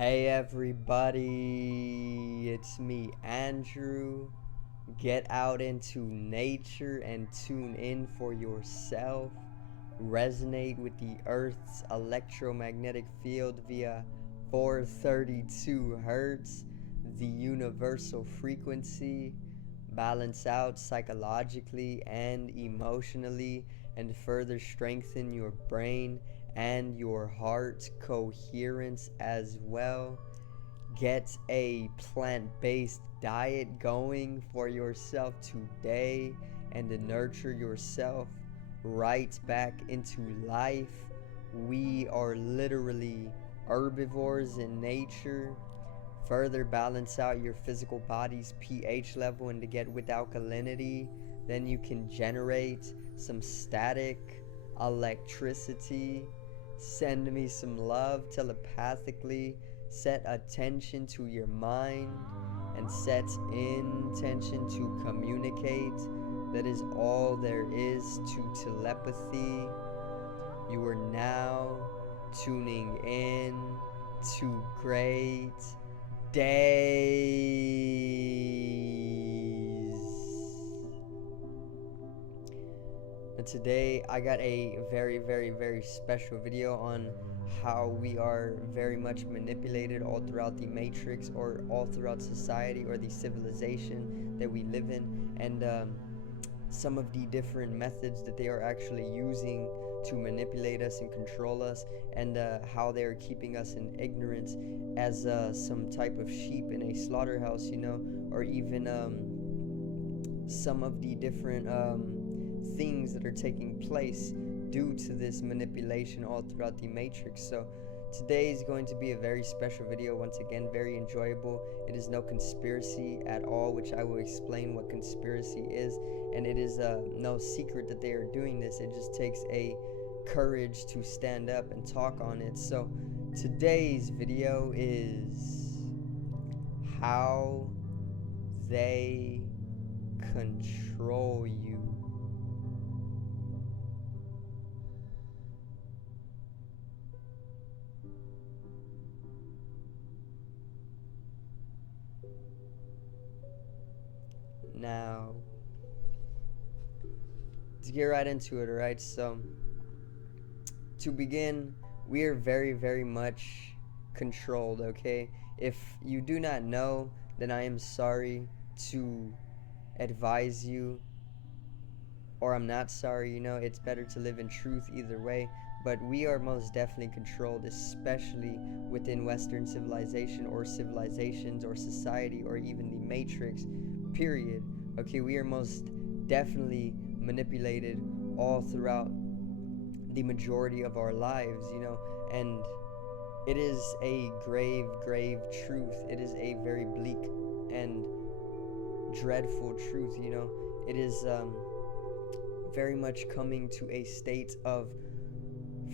Hey everybody, it's me Andrew. Get out into nature and tune in for yourself. Resonate with the Earth's electromagnetic field via 432 Hertz, the universal frequency. Balance out psychologically and emotionally, and further strengthen your brain and your heart coherence as well. Get a plant-based diet going for yourself today and to nurture yourself right back into life. We are literally herbivores in nature. Further balance out your physical body's pH level and to get with alkalinity. Then you can generate some static electricity. Send me some love telepathically. Set attention to your mind and set intention to communicate. That is all there is to telepathy. You are now tuning in to great days. And today I got a very special video on how we are very much manipulated all throughout the matrix, or all throughout society, or the civilization that we live in, and some of the different methods that they are actually using to manipulate us and control us, and how they are keeping us in ignorance as some type of sheep in a slaughterhouse, or even some of the different things that are taking place due to this manipulation all throughout the matrix. So today is going to be a very special video, once again very enjoyable. It is no conspiracy at all, which I will explain what conspiracy is, and it is no secret that they are doing this. It just takes a courage to stand up and talk on it. So today's video is how they control you. Now, to get right into it, alright? So, to begin, we are very much controlled, okay? If you do not know, then I am sorry to advise you, or I'm not sorry, it's better to live in truth either way. But we are most definitely controlled, especially within Western civilization, or civilizations, or society, or even the Matrix, period. Okay, we are most definitely manipulated all throughout the majority of our lives, and it is a grave truth. It is a very bleak and dreadful truth, It is very much coming to a state of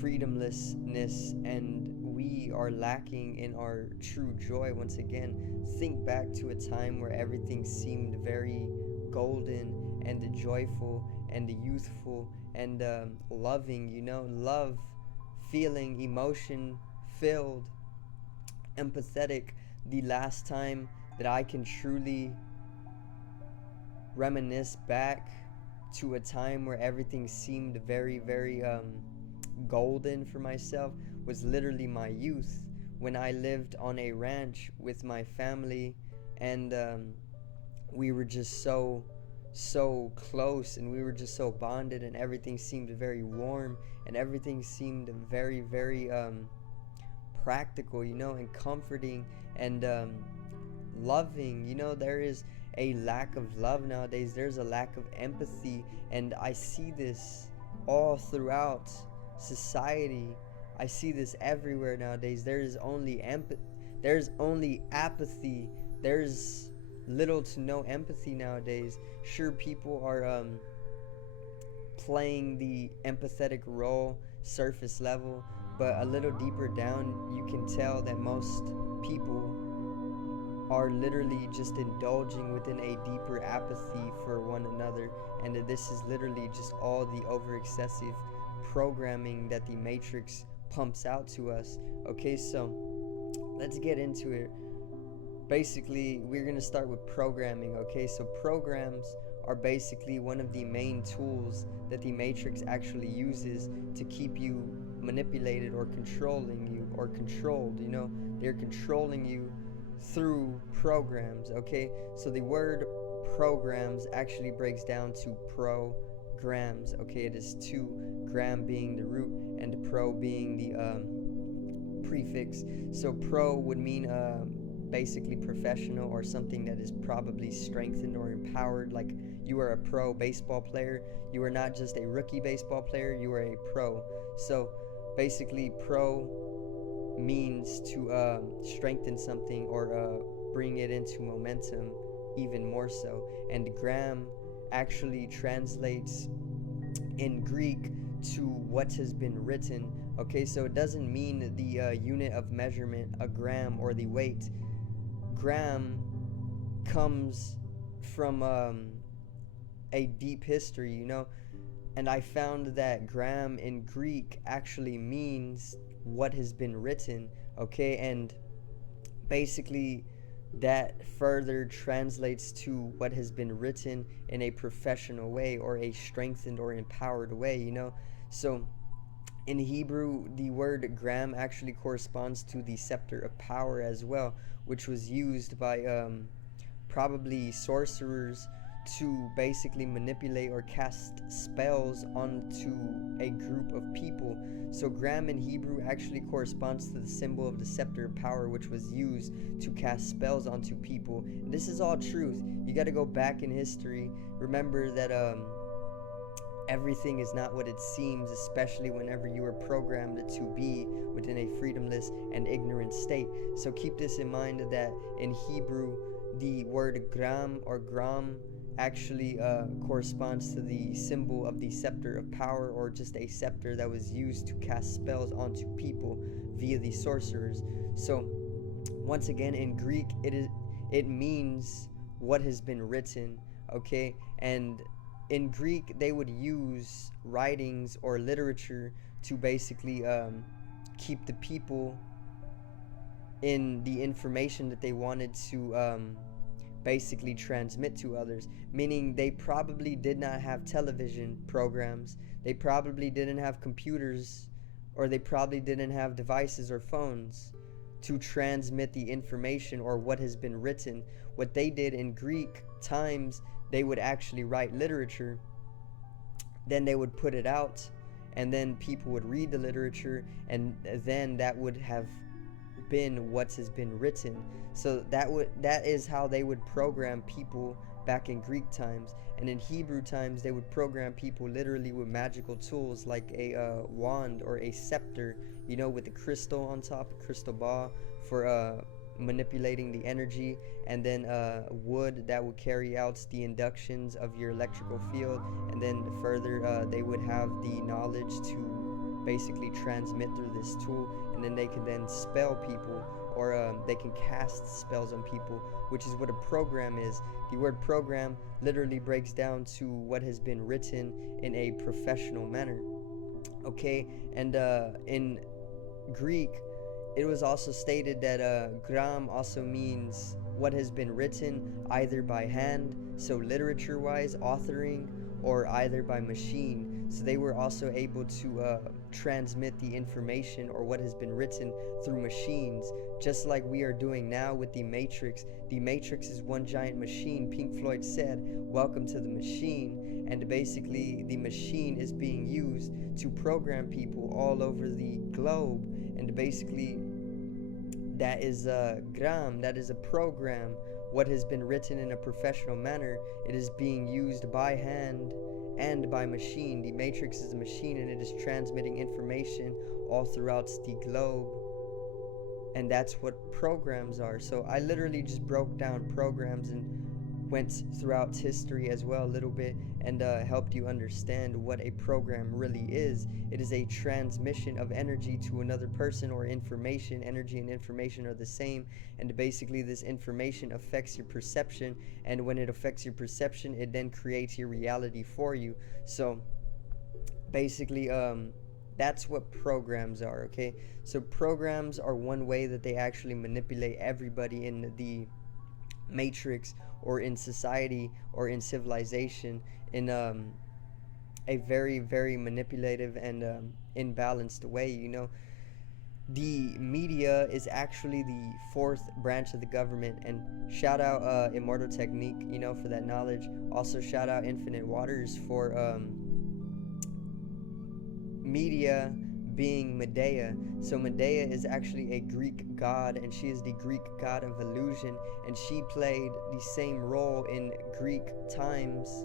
freedomlessness, and we are lacking in our true joy. Once again, think back to a time where everything seemed very golden and joyful and youthful and loving, love, feeling, emotion filled, empathetic. The last time that I can truly reminisce back to a time where everything seemed very golden for myself was literally my youth, when I lived on a ranch with my family, and we were just so close, and we were just so bonded, and everything seemed very warm, and everything seemed very practical, and comforting, and loving. There is a lack of love nowadays. There's a lack of empathy, and I see this all throughout society. I see this everywhere nowadays. There's only apathy. There's little to no empathy nowadays. Sure, people are playing the empathetic role surface level, but a little deeper down you can tell that most people are literally just indulging within a deeper apathy for one another, and this is literally just all the over excessive programming that the Matrix pumps out to us. Okay, so let's get into it. Basically, we're going to start with programming, okay? So programs are basically one of the main tools that the matrix actually uses to keep you manipulated or controlling you or controlled, you know? They're controlling you through programs, okay? So the word programs actually breaks down to programs, okay? It is two, gram being the root and pro being the prefix. So pro would mean basically professional or something that is probably strengthened or empowered. Like you are a pro baseball player, you are not just a rookie baseball player, you are a pro. So basically pro means to strengthen something or bring it into momentum even more so. And gram actually translates in Greek to what has been written. Okay, so it doesn't mean the unit of measurement, a gram, or the weight. Gram comes from a deep history, you know, and I found that gram in Greek actually means what has been written, okay, and basically that further translates to what has been written in a professional way or a strengthened or empowered way, you know. So in Hebrew, the word gram actually corresponds to the scepter of power as well, which was used by probably sorcerers to basically manipulate or cast spells onto a group of people. So gram in Hebrew actually corresponds to the symbol of the scepter of power, which was used to cast spells onto people. And this is all truth. You got to go back in history. Remember that everything is not what it seems, especially whenever you are programmed to be within a freedomless and ignorant state. So keep this in mind that in Hebrew, the word gram or gram actually corresponds to the symbol of the scepter of power, or just a scepter that was used to cast spells onto people via the sorcerers. So once again, in Greek, it means what has been written, okay? And in Greek, they would use writings or literature to basically keep the people in the information that they wanted to basically transmit to others. Meaning they probably did not have television programs, they probably didn't have computers, or they probably didn't have devices or phones to transmit the information or what has been written. What they did in Greek times, they would actually write literature, then they would put it out, and then people would read the literature, and then that would have been what has been written. So that is how they would program people back in Greek times. And in Hebrew times, they would program people literally with magical tools like a wand or a scepter, you know, with a crystal on top, a crystal ball for manipulating the energy, and then wood that would carry out the inductions of your electrical field, and then further they would have the knowledge to basically transmit through this tool, and then they can then spell people, or they can cast spells on people, which is what a program is. The word program literally breaks down to what has been written in a professional manner, okay? And in Greek, it was also stated that gram also means what has been written either by hand, so literature wise, authoring, or either by machine. So they were also able to transmit the information or what has been written through machines, just like we are doing now with the Matrix. The Matrix is one giant machine. Pink Floyd said, "Welcome to the machine." And basically, the machine is being used to program people all over the globe. And basically, that is a gram, that is a program. What has been written in a professional manner, it is being used by hand and by machine. The Matrix is a machine, and it is transmitting information all throughout the globe. And that's what programs are. So I literally just broke down programs and went throughout history as well a little bit, and helped you understand what a program really is. It is a transmission of energy to another person, or information. Energy and information are the same, and basically this information affects your perception, and when it affects your perception, it then creates your reality for you. So basically That's what programs are, okay? So programs are one way that they actually manipulate everybody in the matrix, or in society, or in civilization, in a very, very manipulative and imbalanced way, you know. The media is actually the fourth branch of the government, and shout out Immortal Technique, you know, for that knowledge. Also shout out Infinite Waters for media being Medea. So Medea is actually a Greek god, and she is the Greek god of illusion, and she played the same role in Greek times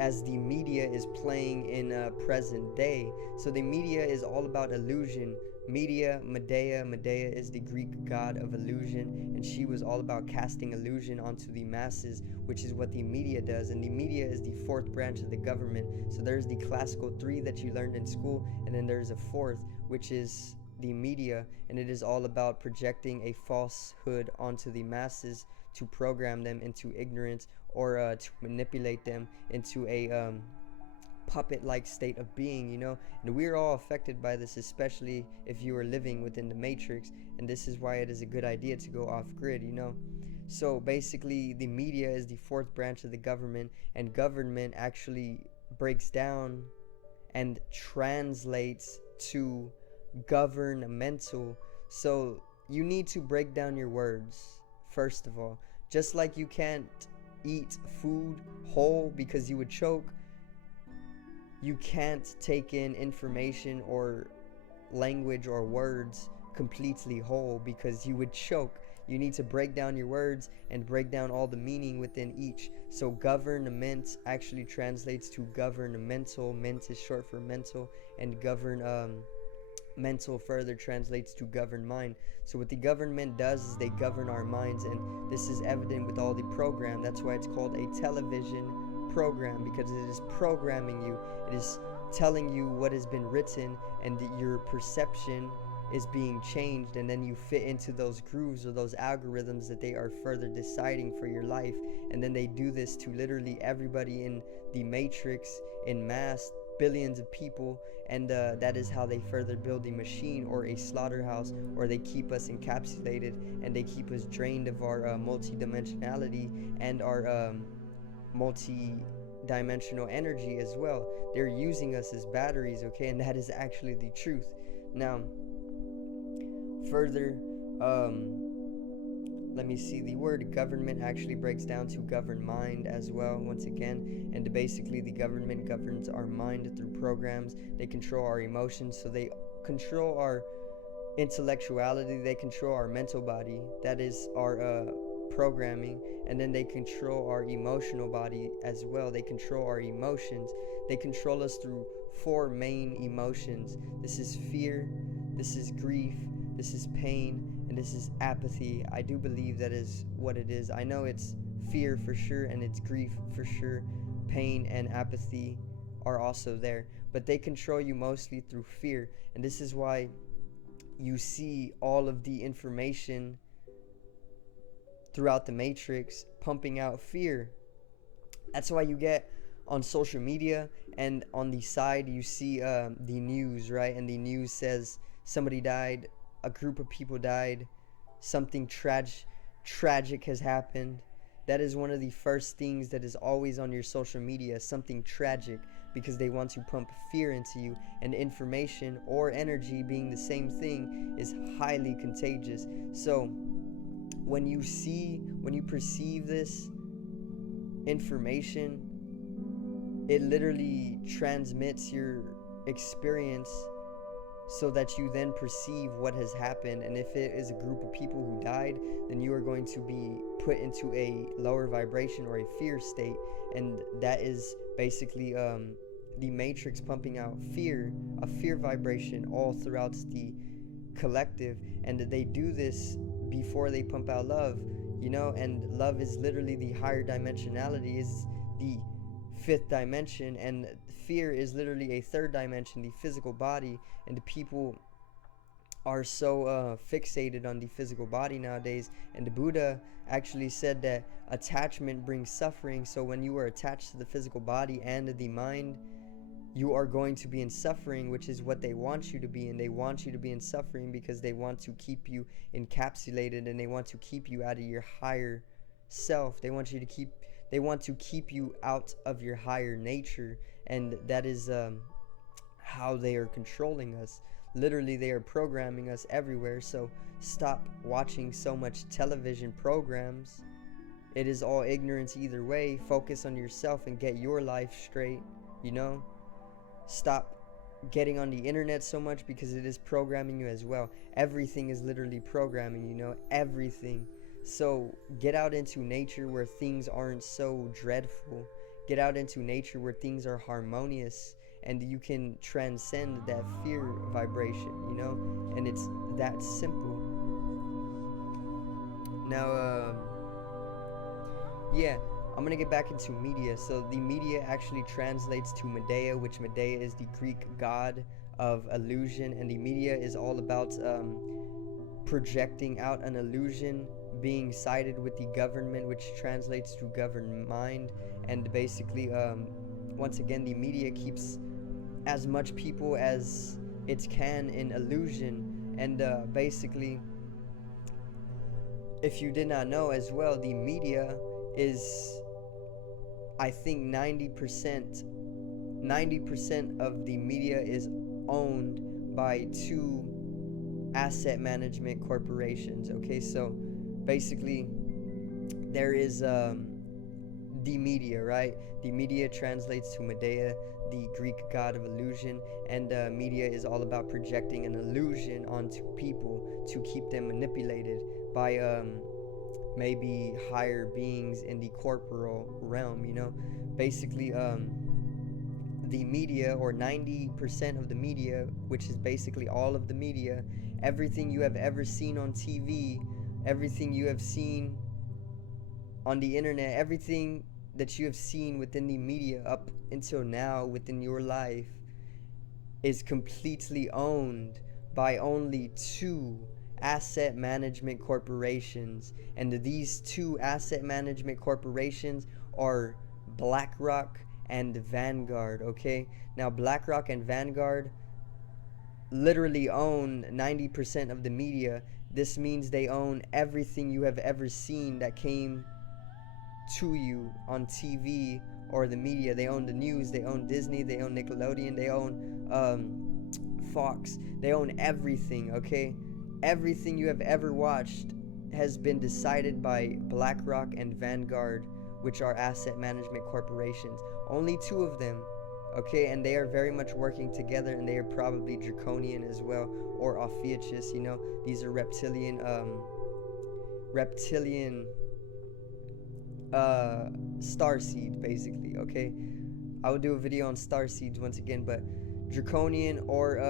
as the media is playing in present day. So the media is all about illusion. Medea is the Greek god of illusion, and she was all about casting illusion onto the masses, which is what the media does. And the media is the fourth branch of the government. So there's the classical three that you learned in school, and then there's a fourth, which is the media, and it is all about projecting a falsehood onto the masses to program them into ignorance, or to manipulate them into a puppet-like state of being, you know. And we're all affected by this, especially if you are living within the matrix, and this is why it is a good idea to go off grid, you know. So basically the media is the fourth branch of the government, and government actually breaks down and translates to governmental. So you need to break down your words, first of all. Just like you can't eat food whole because you would choke, you can't take in information or language or words completely whole because you would choke. You need to break down your words and break down all the meaning within each. So government actually translates to governmental. Ment is short for mental, and mental further translates to govern mind. So what the government does is they govern our minds, and this is evident with all the program. That's why it's called a television program, because it is programming you. It is telling you what has been written, and your perception is being changed, and then you fit into those grooves or those algorithms that they are further deciding for your life. And then they do this to literally everybody in the matrix in mass, billions of people, and that is how they further build a machine or a slaughterhouse, or they keep us encapsulated, and they keep us drained of our multidimensionality and our multi-dimensional energy as well. They're using us as batteries, okay, and that is actually the truth. Now further, let me see, the word government actually breaks down to govern mind as well, once again. And basically the government governs our mind through programs. They control our emotions, so they control our intellectuality, they control our mental body, that is our programming. And then they control our emotional body as well. They control our emotions. They control us through four main emotions. This is fear, this is grief, this is pain, and this is apathy. I do believe that is what it is. I know it's fear for sure, and it's grief for sure. Pain and apathy are also there, but they control you mostly through fear. And this is why you see all of the information throughout the matrix pumping out fear. That's why you get on social media, and on the side you see the news, right? And the news says somebody died, a group of people died, something tragic has happened. That is one of the first things that is always on your social media, something tragic, because they want to pump fear into you. And information or energy, being the same thing, is highly contagious. So when you perceive this information, it literally transmits your experience, so that you then perceive what has happened. And if it is a group of people who died, then you are going to be put into a lower vibration or a fear state. And that is basically the matrix pumping out fear, a fear vibration all throughout the collective. And they do this before they pump out love, you know. And love is literally the higher dimensionality, is the fifth dimension, and fear is literally a third dimension, the physical body. And the people are so fixated on the physical body nowadays. And the Buddha actually said that attachment brings suffering. So when you are attached to the physical body and the mind, you are going to be in suffering, which is what they want you to be. And they want you to be in suffering because they want to keep you encapsulated, and they want to keep you out of your higher self. They want to keep you out of your higher nature. And that is how they are controlling us. Literally, they are programming us everywhere. So stop watching so much television programs. It is all ignorance either way. Focus on yourself and get your life straight, you know? Stop getting on the internet so much, because it is programming you as well. Everything is literally programming, you know? Everything. So get out into nature where things aren't so dreadful. Get out into nature where things are harmonious, and you can transcend that fear vibration, you know? And it's that simple. Now, yeah, I'm gonna get back into media. So the media actually translates to Medea, which Medea is the Greek god of illusion, and the media is all about projecting out an illusion, being sided with the government, which translates to governed mind. And basically, once again, the media keeps as much people as it can in illusion. And basically, if you did not know as well, the media is, I think 90% of the media is owned by two asset management corporations. Okay, so basically there is the media, right? The media translates to Medea, the Greek god of illusion, and media is all about projecting an illusion onto people to keep them manipulated by maybe higher beings in the corporal realm, you know? Basically, the media, or 90% of the media, which is basically all of the media, everything you have ever seen on TV, everything you have seen on the internet, everything that you have seen within the media up until now within your life is completely owned by only two asset management corporations. And these two asset management corporations are BlackRock and Vanguard. Okay, now BlackRock and Vanguard literally own 90% of the media. This means they own everything you have ever seen that came to you on TV or the media. They own the news, they own Disney, they own Nickelodeon, they own Fox, they own everything. Okay, everything you have ever watched has been decided by BlackRock and Vanguard, which are asset management corporations. Only two of them. Okay, and they are very much working together, and they are probably draconian as well, or Ophiuchus, you know. These are reptilian starseed, basically. Okay, I will do a video on starseeds once again, but draconian or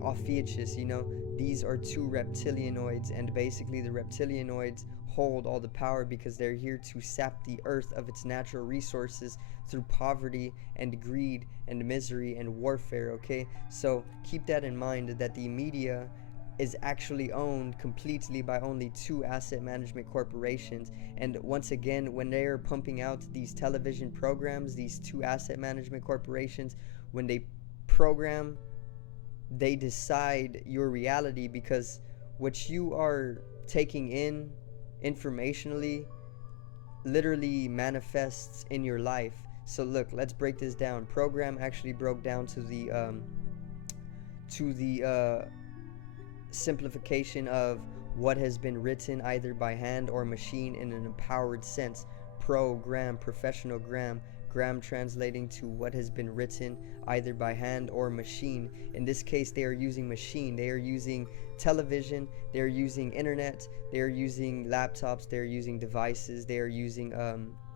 Ophiuchus, you know, these are two reptilianoids, and basically the reptilianoids hold all the power because they're here to sap the earth of its natural resources through poverty and greed and misery and warfare. Okay, so keep that in mind, that the media is actually owned completely by only two asset management corporations. And once again, when they are pumping out these television programs, these two asset management corporations, when they program, they decide your reality, because what you are taking in informationally literally manifests in your life. So look, let's break this down. Program actually broke down to the simplification of what has been written either by hand or machine in an empowered sense. Program, professional gram, gram translating to what has been written either by hand or machine. In this case, they are using machine. They are using television, they are using internet, they are using laptops, they are using devices, they are using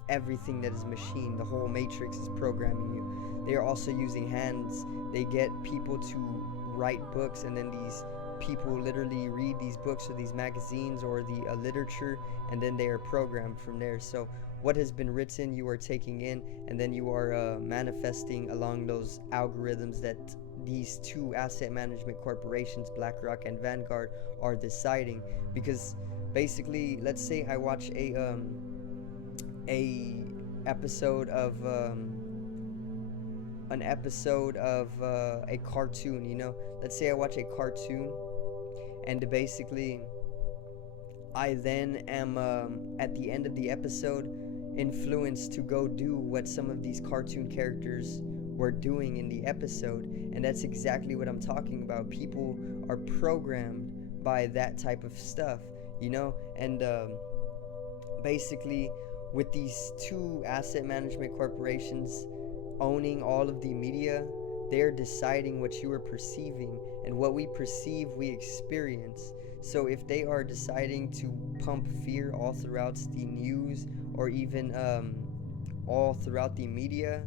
everything that is machine. The whole matrix is programming you. They are also using hands. They get people to write books, and then these people literally read these books or these magazines or the literature, and then they are programmed from there. So what has been written you are taking in, and then you are manifesting along those algorithms that these two asset management corporations, BlackRock and Vanguard, are deciding. Because basically, let's say I watch a episode of an episode of a cartoon, you know. Let's say I watch a cartoon, and basically I then am, at the end of the episode, influenced to go do what some of these cartoon characters were doing in the episode. And that's exactly what I'm talking about. People are programmed by that type of stuff, you know. And basically, with these two asset management corporations owning all of the media, they're deciding what you are perceiving, and what we perceive we experience. So if they are deciding to pump fear all throughout the news, or even all throughout the media,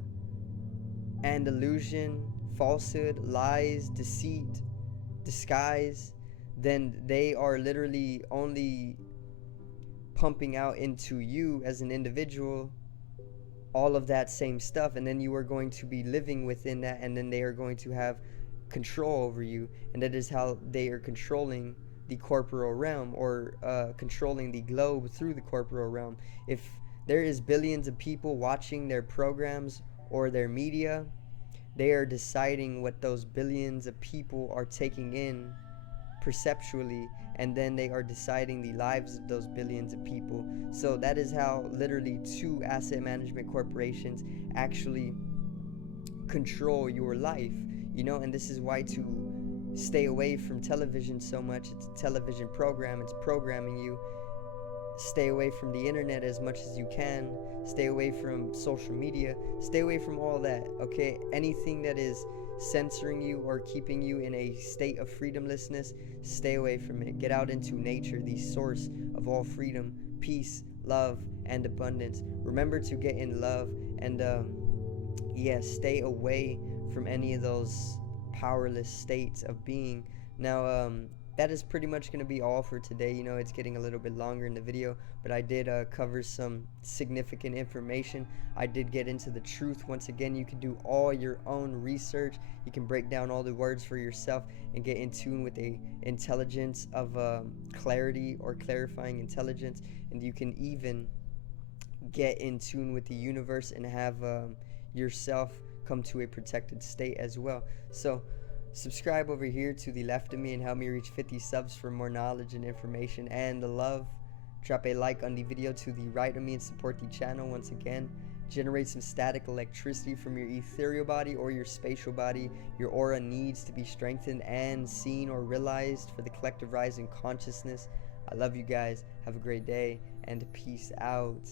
and illusion, falsehood, lies, deceit, disguise, then they are literally only pumping out into you as an individual all of that same stuff, and then you are going to be living within that, and then they are going to have control over you. And that is how they are controlling the corporeal realm, or controlling the globe through the corporeal realm. If there is billions of people watching their programs or their media, they are deciding what those billions of people are taking in perceptually, and then they are deciding the lives of those billions of people. So that is how literally two asset management corporations actually control your life, you know. And this is why to stay away from television so much. It's a television program, it's programming you. Stay away from the internet as much as you can. Stay away from social media. Stay away from all that, okay? Anything that is censoring you or keeping you in a state of freedomlessness, stay away from it. Get out into nature, the source of all freedom, peace, love, and abundance. Remember to get in love, and stay away from any of those powerless states of being. Now, that is pretty much going to be all for today. You know, it's getting a little bit longer in the video, but I did cover some significant information. I did get into the truth. Once again, you can do all your own research. You can break down all the words for yourself and get in tune with a intelligence of clarity, or clarifying intelligence. And you can even get in tune with the universe and have yourself come to a protected state as well. So subscribe over here to the left of me and help me reach 50 subs for more knowledge and information and the love. Drop a like on the video to the right of me and support the channel. Once again, generate some static electricity from your ethereal body or your spatial body. Your aura needs to be strengthened and seen or realized for the collective rise in consciousness. I love you guys. Have a great day, and peace out.